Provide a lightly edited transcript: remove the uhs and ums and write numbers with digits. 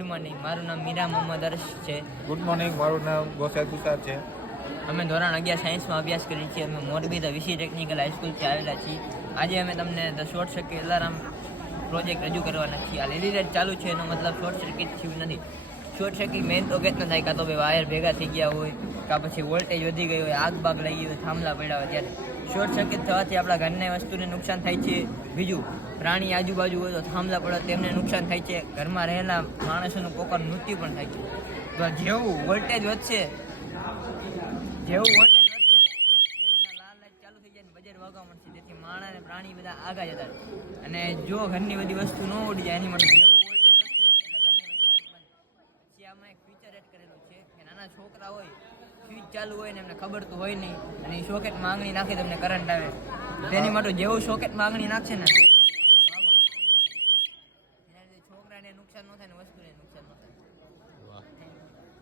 Good morning. મારું નામ મીરા મોહમ્મદ અર્શ છે. Good morning. મારું નામ ગોસાઈ તુષાર છે. અમે ધોરણ 11 સાયન્સમાં અભ્યાસ કરીએ છીએ. અમે મોરબી ધ વિસી ટેકનિકલ હાઈસ્કૂલથી આવેલા છીએ. આજે અમે તમને the short circuit alarm project રજૂ કરવાના છીએ. આ લીલી લાઇટ ચાલુ છે એનો મતલબ શોર્ટ સર્કિટ થયું નથી. શોર્ટ સર્કિટ મેઇન તો કેટલા થાય, કાં તો ભાઈ વાયર ભેગા થઈ ગયા હોય, કાં પછી વોલ્ટેજ વધી ગઈ હોય, આગ બાગ લાગી હોય, થાંભલા પડ્યા હોય. ત્યારે શોર્ટ સર્કિટ થવાથી આપણા ઘરની વસ્તુને નુકસાન થાય છે. બીજું, પ્રાણી આજુબાજુ હોય તો થાંભલા પડે તેમને નુકસાન થાય છે. ઘરમાં રહેલા માણસોનું કોકર મૃત્યુ પણ થાય છે. તો જેવું વોલ્ટેજ વધશે લાલ લાઈટ ચાલુ થઈ જાય ને બજેટ વાગવા મળશે. તેથી માણસ અને પ્રાણી બધા આગળ જતા. અને જો ઘરની બધી વસ્તુ ન ઉડી જાય એની માટે જેવું વોલ્ટેજ વધશે એટલે ઘરની બધી લાઈટ બંધ. પછી આમાં એક ફીચર એડ કરેલું છે કે નાના છોકરા હોય, સ્વિચ ચાલુ હોય ને એમને ખબર તો હોય નહીં, અને એ સોકેટમાં આંગળી નાખે તો એમને કરંટ આવે. તેની માટે જેવું સોકેટમાં આંગળી નાખશે ને